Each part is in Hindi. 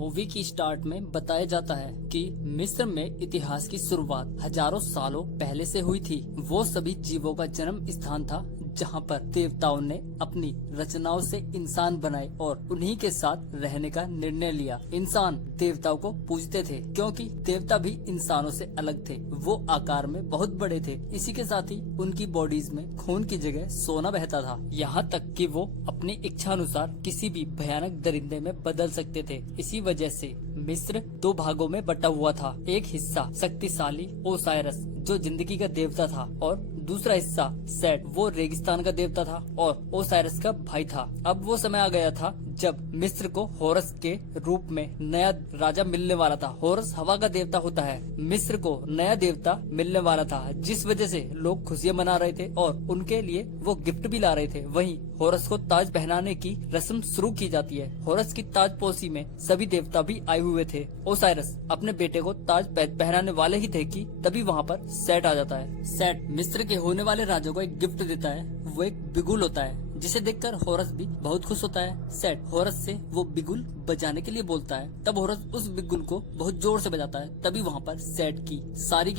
मूवी की स्टार्ट में बताया जाता है कि मिस्र में इतिहास की शुरुआत हजारों सालों पहले से हुई थी। वो सभी जीवों का जन्म स्थान था जहाँ पर देवताओं ने अपनी रचनाओं से इंसान बनाए और उन्हीं के साथ रहने का निर्णय लिया। इंसान देवताओं को पूजते थे क्योंकि देवता भी इंसानों से अलग थे। वो आकार में बहुत बड़े थे। इसी के साथ ही उनकी बॉडीज में खून की जगह सोना बहता था। यहाँ तक कि वो अपनी इच्छा अनुसार किसी भी भयानक दरिंदे में बदल सकते थे। इसी वजह से मिस्र दो भागों में बटा हुआ था। एक हिस्सा शक्तिशाली ओसायरस जो जिंदगी का देवता था और दूसरा हिस्सा सेट वो रेगिस्तान का देवता था और ओसायरस का भाई था। अब वो समय आ गया था जब मिस्र को होरस के रूप में नया राजा मिलने वाला था। होरस हवा का देवता होता है। मिस्र को नया देवता मिलने वाला था, जिस वजह से लोग खुशियां मना रहे थे और उनके लिए वो गिफ्ट भी ला रहे थे। वहीं होरस को ताज पहनाने की रस्म शुरू की जाती है। होरस की ताजपोशी में सभी देवता भी आए हुए थे। ओसायरस अपने बेटे को ताज पहनाने वाले ही थे कि तभी वहाँ पर सेट आ जाता है। सेट मिस्र के होने वाले राजा को एक गिफ्ट देता है। वो एक बिगुल होता है जिसे देखकर होरस भी बहुत खुश होता है। सेट होरस से वो बिगुल बजाने के लिए बोलता है। तब होरस उस बिगुल को बहुत जोर से बजाता है। तभी वहाँ पर सेट की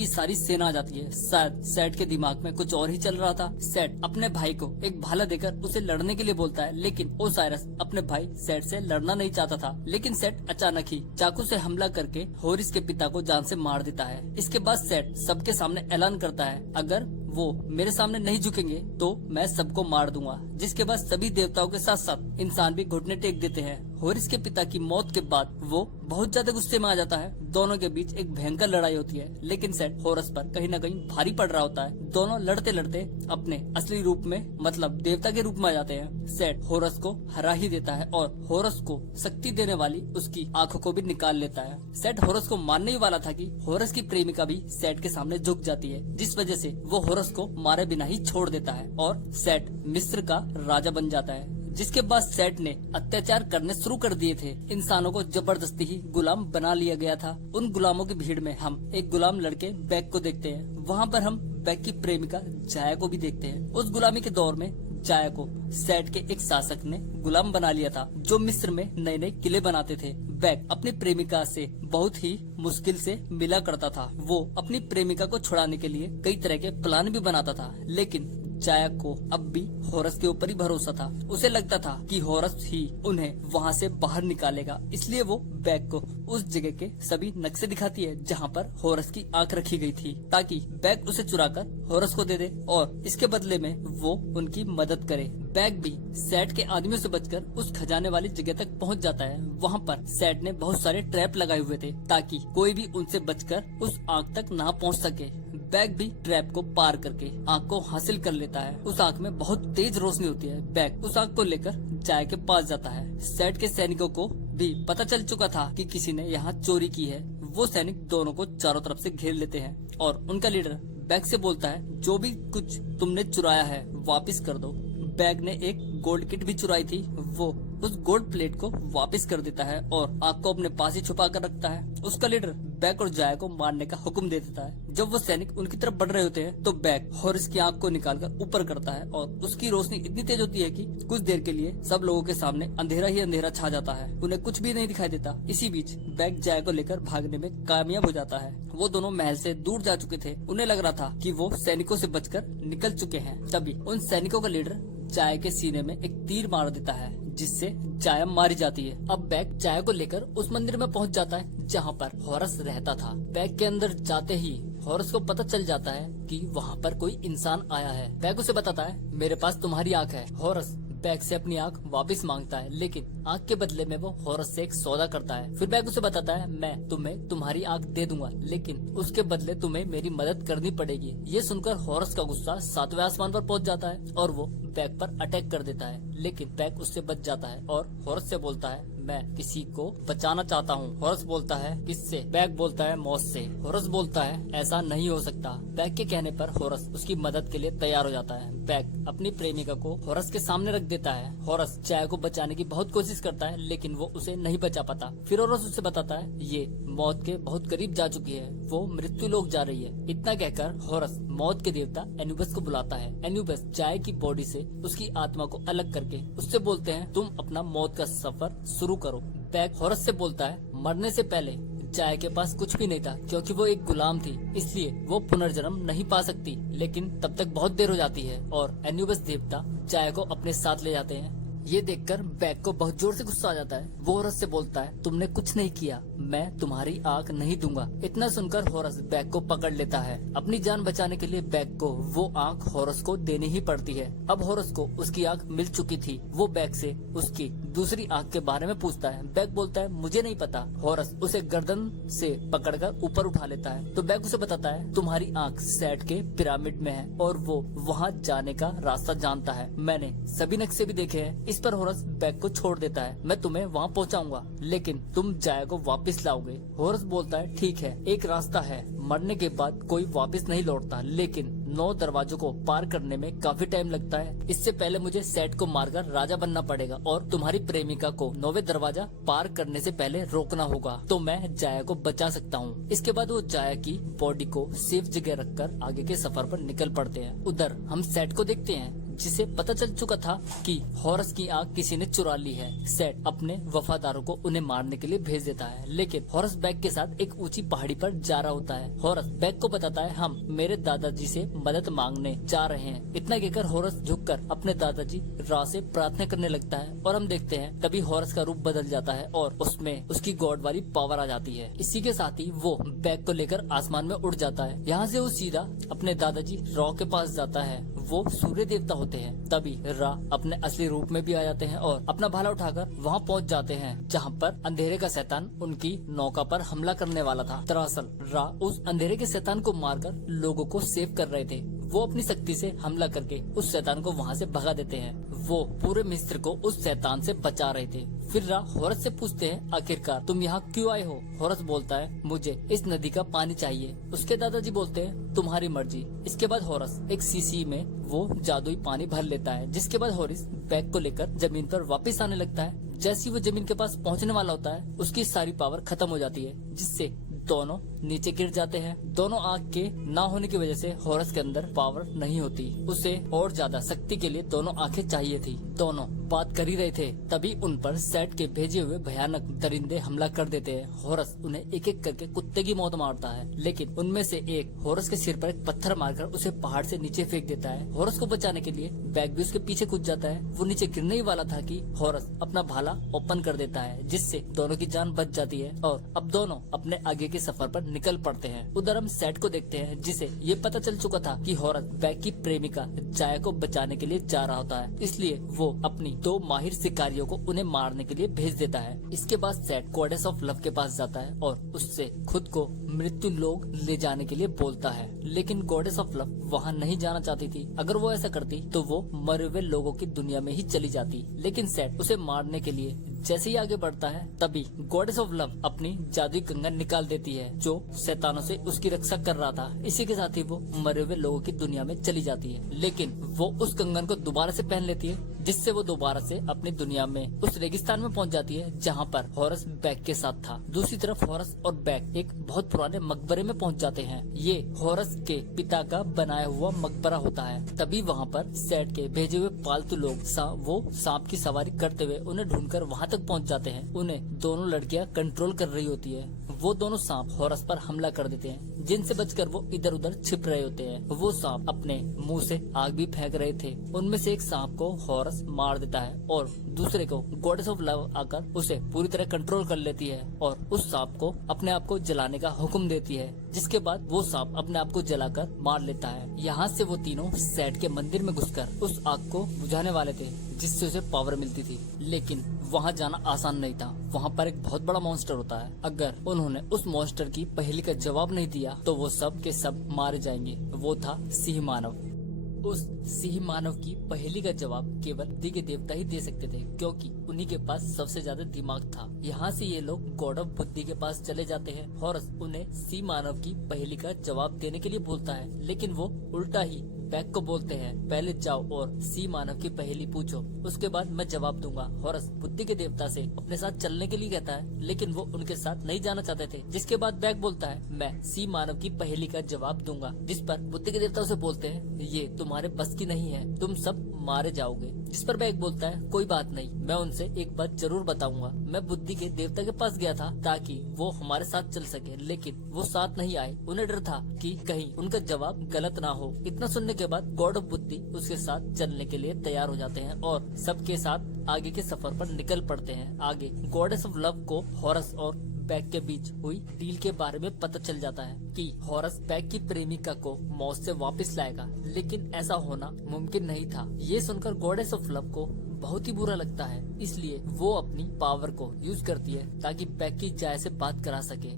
सारी सेना आ जाती है। शायद सेट के दिमाग में कुछ और ही चल रहा था। सेट अपने भाई को एक भाला देकर उसे लड़ने के लिए बोलता है, लेकिन ओसायरस अपने भाई सेट से लड़ना नहीं चाहता था। लेकिन सेट अचानक ही चाकू से हमला करके होरिस के पिता को जान से मार देता है। इसके बाद सेट सबके सामने ऐलान करता है, अगर वो मेरे सामने नहीं झुकेंगे तो मैं सबको मार दूंगा। जिसके बाद सभी देवताओं के साथ साथ इंसान भी घुटने टेक देते हैं। होरिस के पिता की मौत के बाद वो बहुत ज्यादा गुस्से में आ जाता है। दोनों के बीच एक भयंकर लड़ाई होती है, लेकिन सेट होरस पर कहीं न कहीं भारी पड़ रहा होता है। दोनों लड़ते लड़ते अपने असली रूप में मतलब देवता के रूप में आ जाते हैं। सेट होरस को हरा ही देता है और होरस को शक्ति देने वाली उसकी आंखों को भी निकाल लेता है। सेट होरस को मारने ही वाला था कि होरस की प्रेमिका भी सेट के सामने झुक जाती है, जिस वजह से वो होरस को मारे बिना ही छोड़ देता है और सेट मिस्र का राजा बन जाता है। जिसके बाद सेट ने अत्याचार करने शुरू कर दिए थे। इंसानों को जबरदस्ती ही गुलाम बना लिया गया था। उन गुलामों की भीड़ में हम एक गुलाम लड़के बैग को देखते हैं। वहाँ पर हम बैग की प्रेमिका जाया को भी देखते हैं। उस गुलामी के दौर में जाया को सेट के एक शासक ने गुलाम बना लिया था, जो मिस्र में नए नए किले बनाते थे। बैग अपनी प्रेमिका से बहुत ही मुश्किल से मिला करता था। वो अपनी प्रेमिका को छुड़ाने के लिए कई तरह के प्लान भी बनाता था, लेकिन जाया को अब भी होरस के ऊपर ही भरोसा था। उसे लगता था कि होरस ही उन्हें वहाँ से बाहर निकालेगा, इसलिए वो बैग को उस जगह के सभी नक्शे दिखाती है जहाँ पर होरस की आंख रखी गई थी, ताकि बैग उसे चुराकर होरस को दे दे और इसके बदले में वो उनकी मदद करे। बैग भी सेट के आदमियों से बचकर उस खजाने वाली जगह तक पहुँच जाता है। वहाँ पर सेट ने बहुत सारे ट्रैप लगाए हुए थे ताकि कोई भी उनसे बचकर उस आंख तक ना पहुँच सके। बैग भी ट्रैप को पार करके आंख को हासिल कर लेता है। उस आंख में बहुत तेज रोशनी होती है। बैग उस आंख को लेकर जाया के पास जाता है। सेट के सैनिकों को भी पता चल चुका था कि किसी ने यहाँ चोरी की है। वो सैनिक दोनों को चारों तरफ से घेर लेते हैं और उनका लीडर बैग से बोलता है, जो भी कुछ तुमने चुराया है वापस कर दो। बैग ने एक गोल्ड किट भी चुराई थी, वो उस गोल्ड प्लेट को वापस कर देता है और आग को अपने पास ही छुपा कर रखता है। उसका लीडर बैग और जाया को मारने का हुक्म दे देता है। जब वो सैनिक उनकी तरफ बढ़ रहे होते हैं तो बैग होरिस की आंख को निकालकर ऊपर करता है और उसकी रोशनी इतनी तेज होती है कि कुछ देर के लिए सब लोगों के सामने अंधेरा ही अंधेरा छा जाता है। उन्हें कुछ भी नहीं दिखाई देता। इसी बीच बैग जाया को लेकर भागने में कामयाब हो जाता है। वो दोनों महल से दूर जा चुके थे। उन्हें लग रहा था कि वो सैनिकों से बचकर निकल चुके हैं। तभी उन सैनिकों का लीडर जाया के सीने में एक तीर मार देता है, जिससे जाया मारी जाती है। अब बैग जाया को लेकर उस मंदिर में पहुंच जाता है जहां पर होरस रहता था। बैग के अंदर जाते ही होरस को पता चल जाता है कि वहां पर कोई इंसान आया है। बैग उसे बताता है, मेरे पास तुम्हारी आंख है। होरस बैग से अपनी आंख वापस मांगता है, लेकिन आंख के बदले में वो होरस से एक सौदा करता है। फिर बैग उसे बताता है, मैं तुम्हें तुम्हारी आंख दे दूंगा, लेकिन उसके बदले तुम्हें मेरी मदद करनी पड़ेगी। ये सुनकर होरस का गुस्सा 7वें आसमान पर पहुंच जाता है और वो बैग पर अटैक कर देता है, लेकिन बैग उससे बच जाता है और होरस से बोलता है, मैं किसी को बचाना चाहता हूँ। होरस बोलता है, किससे? बैग बोलता है, मौत से। होरस बोलता है, ऐसा नहीं हो सकता। बैग के कहने पर होरस उसकी मदद के लिए तैयार हो जाता है। बैग अपनी प्रेमिका को होरस के सामने रख देता है। होरस जाया को बचाने की बहुत कोशिश करता है, लेकिन वो उसे नहीं बचा पाता। फिर होरस उसे बताता है, ये मौत के बहुत करीब जा चुकी है, वो मृत्यु लोक जा रही है। इतना कहकर होरस मौत के देवता एनुबस को बुलाता है। एनुबस जाया की बॉडी से उसकी आत्मा को अलग करके उससे बोलते हैं, तुम अपना मौत का सफर शुरू करो। बैग हॉरस से बोलता है, मरने से पहले जाया के पास कुछ भी नहीं था, क्योंकि वो एक गुलाम थी, इसलिए वो पुनर्जन्म नहीं पा सकती। लेकिन तब तक बहुत देर हो जाती है और एन्यूबस देवता जाया को अपने साथ ले जाते हैं। ये देखकर बैग को बहुत जोर से गुस्सा आ जाता है। वो हॉरस से बोलता है, तुमने कुछ नहीं किया, मैं तुम्हारी आंख नहीं दूंगा। इतना सुनकर हॉरस बैग को पकड़ लेता है। अपनी जान बचाने के लिए बैग को वो आंख हॉरस को देनी ही पड़ती है। अब हॉरस को उसकी आंख मिल चुकी थी। वो बैग से उसकी दूसरी आंख के बारे में पूछता है। बैग बोलता है, मुझे नहीं पता। हॉरस उसे गर्दन से पकड़कर ऊपर उठा लेता है तो बैग उसे बताता है, तुम्हारी आंख सेट के पिरामिड में है और वो वहाँ जाने का रास्ता जानता है। मैंने सभी नक्शे भी देखे हैं। इस पर हॉरस बैग को छोड़ देता है। मैं तुम्हें वहाँ पहुँचाऊंगा, लेकिन तुम जाया को वापस लाओगे। हॉरस बोलता है, ठीक है, एक रास्ता है, मरने के बाद कोई वापस नहीं लौटता, लेकिन 9 दरवाजों को पार करने में काफी टाइम लगता है। इससे पहले मुझे सेट को मारकर राजा बनना पड़ेगा और तुम्हारी प्रेमिका को 9वें दरवाजा पार करने से पहले रोकना होगा, तो मैं जाया को बचा सकता हूँ। इसके बाद वो जाया की बॉडी को सेफ जगह रखकर आगे के सफर पर निकल पड़ते हैं। उधर हम सेट को देखते हैं, जिसे पता चल चुका था कि हॉरस की आंख किसी ने चुरा ली है। सेट अपने वफादारों को उन्हें मारने के लिए भेज देता है, लेकिन हॉरस बैग के साथ एक ऊंची पहाड़ी पर जा रहा होता है। हॉरस बैग को बताता है, हम मेरे दादाजी से मदद मांगने जा रहे हैं। इतना कहकर हॉरस झुककर अपने दादाजी रा से प्रार्थना करने लगता है और हम देखते हैं तभी हॉरस का रूप बदल जाता है और उसमें उसकी गॉड वाली पावर आ जाती है। इसी के साथ ही वो बैग को लेकर आसमान में उड़ जाता है। यहाँ से वो सीधा अपने दादाजी रॉ के पास जाता है। वो सूर्य देवता होते हैं। तभी रा अपने असली रूप में भी आ जाते हैं और अपना भाला उठाकर वहाँ पहुँच जाते हैं, जहाँ पर अंधेरे का शैतान उनकी नौका पर हमला करने वाला था। दरअसल रा उस अंधेरे के शैतान को मारकर लोगों को सेव कर रहे थे। वो अपनी शक्ति से हमला करके उस शैतान को वहाँ से भगा देते हैं। वो पूरे मिस्र को उस शैतान से बचा रहे थे। फिर रा हॉरस से पूछते हैं, आखिरकार तुम यहाँ क्यों आए हो? हॉरस बोलता है, मुझे इस नदी का पानी चाहिए। उसके दादाजी बोलते हैं, तुम्हारी मर्जी। इसके बाद हॉरस एक शीशी में वो जादुई पानी भर लेता है, जिसके बाद हॉरस बैग को लेकर जमीन पर वापस आने लगता है। जैसे ही वो जमीन के पास पहुँचने वाला होता है, उसकी सारी पावर खत्म हो जाती है, जिससे दोनों नीचे गिर जाते हैं। दोनों आंख के ना होने की वजह से हॉरस के अंदर पावर नहीं होती। उसे और ज्यादा शक्ति के लिए दोनों आंखें चाहिए थी। दोनों बात कर ही रहे थे, तभी उन पर सेट के भेजे हुए भयानक दरिंदे हमला कर देते हैं। हॉरस उन्हें एक एक करके कुत्ते की मौत मारता है, लेकिन उनमें से एक हॉरस के सिर पर एक पत्थर मारकर उसे पहाड़ से नीचे फेंक देता है। हॉरस को बचाने के लिए बैग भी उसके पीछे कूद जाता है। वो नीचे गिरने ही वाला था कि हॉरस अपना भाला ओपन कर देता है, जिससे दोनों की जान बच जाती है और अब दोनों अपने आगे के सफर पर निकल पड़ते हैं। उधर हम सेट को देखते हैं, जिसे ये पता चल चुका था कि हॉरस बैग की प्रेमिका जाया को बचाने के लिए जा रहा होता है, इसलिए वो अपनी 2 माहिर शिकारियों को उन्हें मारने के लिए भेज देता है। इसके बाद सेट गॉडेस ऑफ लव के पास जाता है और उससे खुद को मृत्यु लोक ले जाने के लिए बोलता है, लेकिन गॉडेस ऑफ लव वहाँ नहीं जाना चाहती थी। अगर वो ऐसा करती तो वो मरे हुए लोगों की दुनिया में ही चली जाती। लेकिन सेट उसे मारने के लिए जैसे ही आगे बढ़ता है, तभी गॉडेस ऑफ लव अपनी जादुई कंगन निकाल देती है, जो शैतानों से उसकी रक्षा कर रहा था। इसी के साथ ही वो मरे हुए लोगों की दुनिया में चली जाती है, लेकिन वो उस कंगन को दोबारा से पहन लेती है, जिससे वो दोबारा से अपनी दुनिया में उस रेगिस्तान में पहुंच जाती है, जहां पर हॉरस बैग के साथ था। दूसरी तरफ हॉरस और बैग एक बहुत पुराने मकबरे में पहुंच जाते हैं। ये हॉरस के पिता का बनाया हुआ मकबरा होता है। तभी वहां पर सेट के भेजे हुए पालतू लोग वो सांप की सवारी करते हुए उन्हें ढूंढकर वहां तक पहुंच जाते हैं। उन्हें दोनों लड़कियां कंट्रोल कर रही होती है। वो दोनों सांप हॉरस पर हमला कर देते हैं, जिनसे बचकर वो इधर उधर छिप रहे होते हैं। वो सांप अपने मुंह से आग भी फेंक रहे थे। उनमें से एक सांप को हॉरस मार देता है और दूसरे को गॉडेस ऑफ लव आकर उसे पूरी तरह कंट्रोल कर लेती है और उस सांप को अपने आप को जलाने का हुक्म देती है, जिसके बाद वो सांप अपने आप को जलाकर मार लेता है। यहाँ से वो तीनों सेट के मंदिर में घुसकर उस आग को बुझाने वाले थे, जिससे उसे पावर मिलती थी। लेकिन वहाँ जाना आसान नहीं था। वहाँ पर एक बहुत बड़ा मॉन्स्टर होता है। अगर उन्होंने उस मॉन्स्टर की पहेली का जवाब नहीं दिया तो वो सब के सब मारे जाएंगे। वो था सिंह मानव। उस सिंह मानव की पहेली का जवाब केवल बुद्धि के देवता ही दे सकते थे, क्योंकि उन्हीं के पास सबसे ज्यादा दिमाग था। यहाँ से ये लोग गॉड ऑफ बुद्धि के पास चले जाते हैं। हॉरस उन्हें सिंह मानव की पहेली का जवाब देने के लिए बोलता है, लेकिन वो उल्टा ही बैक को बोलते हैं पहले जाओ और सी मानव की पहेली पूछो, उसके बाद मैं जवाब दूंगा। हॉरस बुद्धि के देवता से अपने साथ चलने के लिए कहता है, लेकिन वो उनके साथ नहीं जाना चाहते थे। जिसके बाद बैक बोलता है मैं सी मानव की पहेली का जवाब दूंगा। जिस पर बुद्धि के देवता उसे बोलते हैं ये तुम्हारे बस की नहीं है, तुम सब मारे जाओगे। जिस पर बैक बोलता है कोई बात नहीं, मैं उनसे एक बात जरूर बताऊंगा। मैं बुद्धि के देवता के पास गया था ताकि वो हमारे साथ चल सके, लेकिन वो साथ नहीं आए। उन्हें डर था कि कहीं उनका जवाब गलत ना हो। इतना सुनने के बाद गॉड ऑफ बुद्धि उसके साथ चलने के लिए तैयार हो जाते हैं और सबके साथ आगे के सफर पर निकल पड़ते हैं। आगे गॉडेस ऑफ लव को हॉरस और बैक के बीच हुई डील के बारे में पता चल जाता है कि हॉरस बैक की प्रेमिका को मौत से वापस लाएगा, लेकिन ऐसा होना मुमकिन नहीं था। ये सुनकर गॉडेस ऑफ लव को बहुत ही बुरा लगता है, इसलिए वो अपनी पावर को यूज करती है ताकि बैक की जाय से बात करा सके।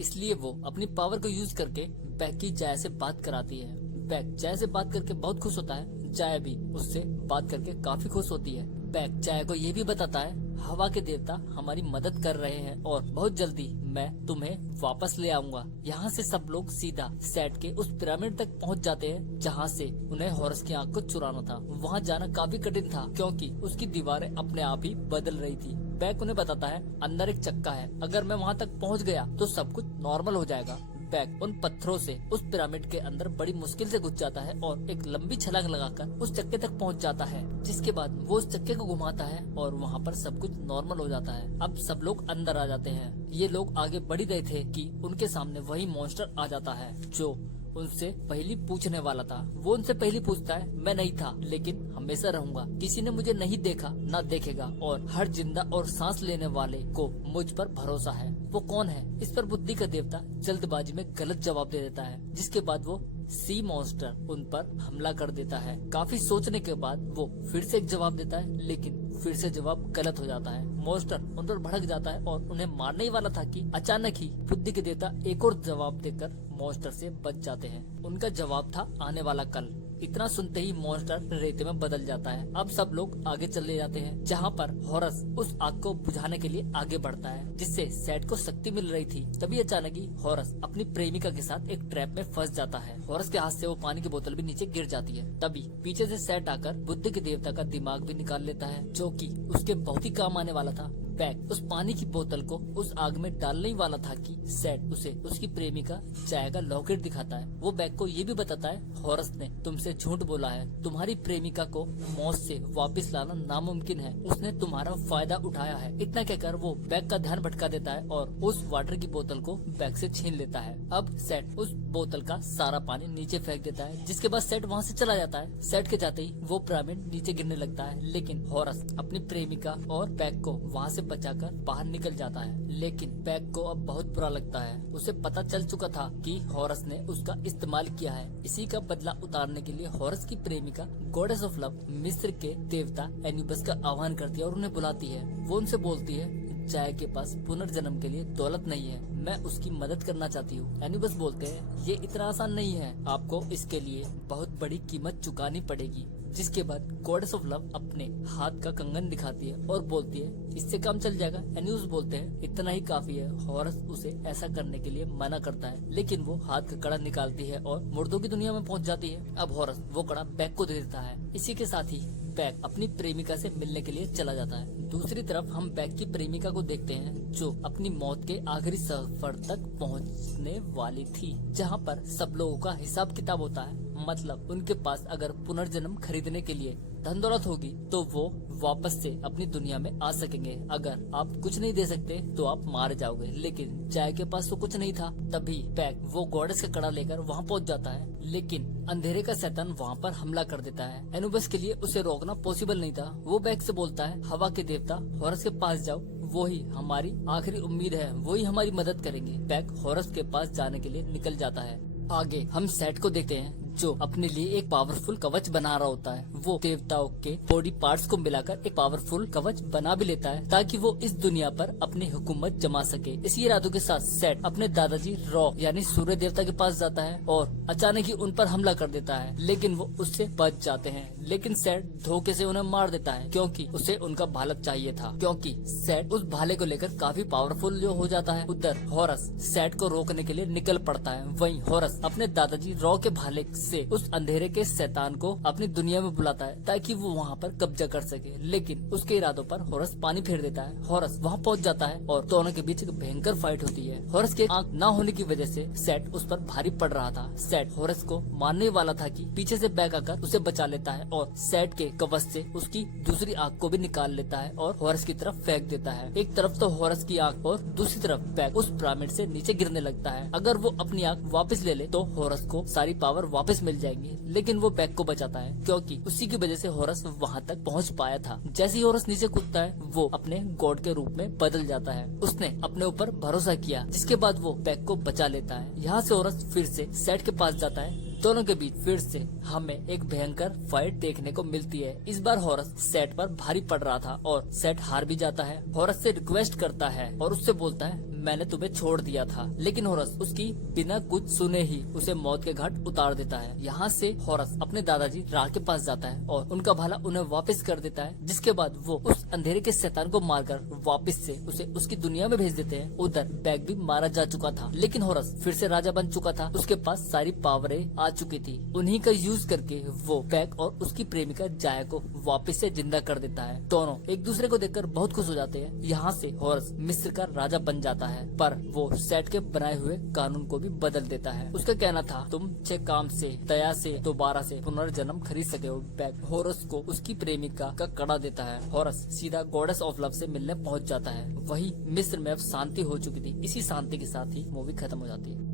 इसलिए वो अपनी पावर को यूज करके बैक की जाय से बात कराती है। बैक जाय से बात करके बहुत खुश होता है, जाय भी उससे बात करके काफी खुश होती है। बैक जाय को ये भी बताता है हवा के देवता हमारी मदद कर रहे हैं और बहुत जल्दी मैं तुम्हें वापस ले आऊंगा। यहाँ से सब लोग सीधा सेट के उस पिरामिड तक पहुँच जाते हैं जहाँ से उन्हें हॉरस की आंख को चुराना था। वहाँ जाना काफी कठिन था क्योंकि उसकी दीवारें अपने आप ही बदल रही थी। बैक उन्हें बताता है अंदर एक चक्का है, अगर मैं वहाँ तक पहुँच गया तो सब कुछ नॉर्मल हो जाएगा। बैक उन पत्थरों से उस पिरामिड के अंदर बड़ी मुश्किल से घुस जाता है और एक लंबी छलांग लगाकर उस चक्के तक पहुंच जाता है। जिसके बाद वो उस चक्के को घुमाता है और वहाँ पर सब कुछ नॉर्मल हो जाता है। अब सब लोग अंदर आ जाते हैं। ये लोग आगे बढ़ ही रहे थे कि उनके सामने वही मॉन्स्टर आ जाता है जो उनसे पहली पूछने वाला था। वो उनसे पहली पूछता है मैं नहीं था, लेकिन हमेशा रहूंगा। किसी ने मुझे नहीं देखा ना देखेगा और हर जिंदा और सांस लेने वाले को मुझ पर भरोसा है। वो कौन है? इस पर बुद्धि का देवता जल्दबाजी में गलत जवाब दे देता है। जिसके बाद वो सी मॉन्स्टर उन पर हमला कर देता है। काफी सोचने के बाद वो फिर से एक जवाब देता है, लेकिन फिर से जवाब गलत हो जाता है। मॉन्स्टर उन पर भड़क जाता है और उन्हें मारने ही वाला था कि अचानक ही बुद्धि के देवता एक और जवाब देकर मॉन्स्टर से बच जाते हैं। उनका जवाब था आने वाला कल। इतना सुनते ही मॉन्स्टर रेते में बदल जाता है। अब सब लोग आगे चले जाते हैं जहाँ पर हॉरस उस आग को बुझाने के लिए आगे बढ़ता है, जिससे सेट को शक्ति मिल रही थी। तभी अचानक ही हॉरस अपनी प्रेमिका के साथ एक ट्रैप में फंस जाता है। हॉरस के हाथ से वो पानी की बोतल भी नीचे गिर जाती है। तभी पीछे से सेट आकर बुद्धि के देवता का दिमाग भी निकाल लेता है, जो कि उसके बहुत ही काम आने वाला था। बैक उस पानी की बोतल को उस आग में डालने ही वाला था कि सेट उसे उसकी प्रेमिका जाय का लॉकेट दिखाता है। वो बैक को ये भी बताता है हॉरस ने तुमसे झूठ बोला है, तुम्हारी प्रेमिका को मौत से वापस लाना नामुमकिन है, उसने तुम्हारा फायदा उठाया है। इतना कहकर वो बैक का ध्यान भटका देता है और उस वाटर की बोतल को बैक से छीन लेता है। अब सेट उस बोतल का सारा पानी नीचे फेंक देता है, जिसके बाद सेट वहाँ से चला जाता है। सेट के जाते ही वो पिरामिड नीचे गिरने लगता है, लेकिन हॉरस अपनी प्रेमिका और बैक को वहाँ से बचाकर बाहर निकल जाता है। लेकिन बैक को अब बहुत बुरा लगता है। उसे पता चल चुका था कि हॉरस ने उसका इस्तेमाल किया है। इसी का बदला उतारने के लिए हॉरस की प्रेमिका गॉडेस ऑफ लव मिस्र के देवता एन्यूबस का आह्वान करती है और उन्हें बुलाती है। वो उनसे बोलती है जाय के पास पुनर्जन्म के लिए दौलत नहीं है, मैं उसकी मदद करना चाहती हूँ। एन्यूबस बोलते हैं ये इतना आसान नहीं है, आपको इसके लिए बहुत बड़ी कीमत चुकानी पड़ेगी। जिसके बाद गॉडेस ऑफ लव अपने हाथ का कंगन दिखाती है और बोलती है इससे काम चल जाएगा। एन्यूबस बोलते हैं इतना ही काफी है। हॉरस उसे ऐसा करने के लिए मना करता है, लेकिन वो हाथ का कड़ा निकालती है और मुर्दों की दुनिया में पहुंच जाती है। अब हॉरस वो कड़ा बैक को दे देता है। इसी के साथ ही बैक अपनी प्रेमिका से मिलने के लिए चला जाता है। दूसरी तरफ हम बैक की प्रेमिका को देखते हैं जो अपनी मौत के आखिरी सफर तक पहुंचने वाली थी, जहां पर सब लोगों का हिसाब किताब होता है। मतलब उनके पास अगर पुनर्जन्म खरीदने के लिए धन दौलत होगी तो वो वापस से अपनी दुनिया में आ सकेंगे। अगर आप कुछ नहीं दे सकते तो आप मारे जाओगे, लेकिन जाय के पास तो कुछ नहीं था। तभी बैक वो गॉडेस का कड़ा लेकर वहाँ पहुँच जाता है, लेकिन अंधेरे का शैतान वहाँ पर हमला कर देता है। एनुबस के लिए उसे रोकना पॉसिबल नहीं था। वो बैक से बोलता है हवा के देवता हॉरस के पास जाओ, वो ही हमारी आखिरी उम्मीद है, वो ही हमारी मदद करेंगे। बैक हॉरस के पास जाने के लिए निकल जाता है। आगे हम सेट को देखते हैं जो अपने लिए एक पावरफुल कवच बना रहा होता है। वो देवताओं के बॉडी पार्ट्स को मिलाकर एक पावरफुल कवच बना भी लेता है ताकि वो इस दुनिया पर अपनी हुकूमत जमा सके। इसी इरादों के साथ सेट अपने दादाजी रॉ यानी सूर्य देवता के पास जाता है और अचानक ही उन पर हमला कर देता है, लेकिन वो उससे बच जाते हैं। लेकिन सेट धोखे से उन्हें मार देता है क्योंकि उसे उनका भालक चाहिए था, क्योंकि सेट उस भाले को लेकर काफी पावरफुल जो हो जाता है। उधर हॉरस सेट को रोकने के लिए निकल पड़ता है। वहीं हॉरस अपने दादाजी रॉ के भाले से उस अंधेरे के शैतान को अपनी दुनिया में बुलाता है ताकि वो वहाँ पर कब्जा कर सके। लेकिन उसके इरादों पर हॉरस पानी फेर देता है। हॉरस वहाँ पहुँच जाता है और दोनों के बीच एक भयंकर फाइट होती है। हॉरस के आँख न होने की वजह से सेट उस पर भारी पड़ रहा था। सेट हॉरस को मारने वाला था कि पीछे से बैग आकर उसे बचा लेता है और सेट के कवच से उसकी दूसरी आँख को भी निकाल लेता है और हॉरस की तरफ फेंक देता है। एक तरफ तो हॉरस की आँख और दूसरी तरफ बैग उस पिरामिड से नीचे गिरने लगता है। अगर वो अपनी आँख वापस ले ले तो हॉरस को सारी पावर वापस मिल जाएगी, लेकिन वो बैग को बचाता है क्योंकि उसी की वजह से हॉरस वहाँ तक पहुँच पाया था। जैसे ही हॉरस नीचे कूदता है वो अपने गॉड के रूप में बदल जाता है। उसने अपने ऊपर भरोसा किया, जिसके बाद वो बैग को बचा लेता है। यहाँ से हॉरस फिर से सेट के पास जाता है। दोनों के बीच फिर से हमें एक भयंकर फाइट देखने को मिलती है। इस बार हॉरस सेट पर भारी पड़ रहा था और सेट हार भी जाता है। हॉरस से रिक्वेस्ट करता है और उससे बोलता है मैंने तुम्हें छोड़ दिया था, लेकिन हॉरस उसकी बिना कुछ सुने ही उसे मौत के घाट उतार देता है। यहाँ से हॉरस अपने दादाजी रा के पास जाता है और उनका भाला उन्हें वापस कर देता है, जिसके बाद वो उस अंधेरे के शैतान को मारकर वापस से उसे उसकी दुनिया में भेज देते हैं। उधर बैग भी मारा जा चुका था, लेकिन हॉरस फिर से राजा बन चुका था। उसके पास सारी पावरें आ चुकी थी। उन्हीं का यूज करके वो बैग और उसकी प्रेमिका जाया को वापस से जिंदा कर देता है। दोनों एक दूसरे को देखकर बहुत खुश हो जाते हैं। यहाँ से हॉरस मिस्र का राजा बन जाता है, पर वो सेट के बनाए हुए कानून को भी बदल देता है। उसका कहना था तुम अच्छे काम से दया से दोबारा से पुनर्जन्म खरीद सके हो। बैग हॉरस को उसकी प्रेमिका का कड़ा देता है। हॉरस सीधा गॉडेस ऑफ लव से मिलने पहुंच जाता है। वही मिस्र में अब शांति हो चुकी थी। इसी शांति के साथ ही मूवी खत्म हो जाती है।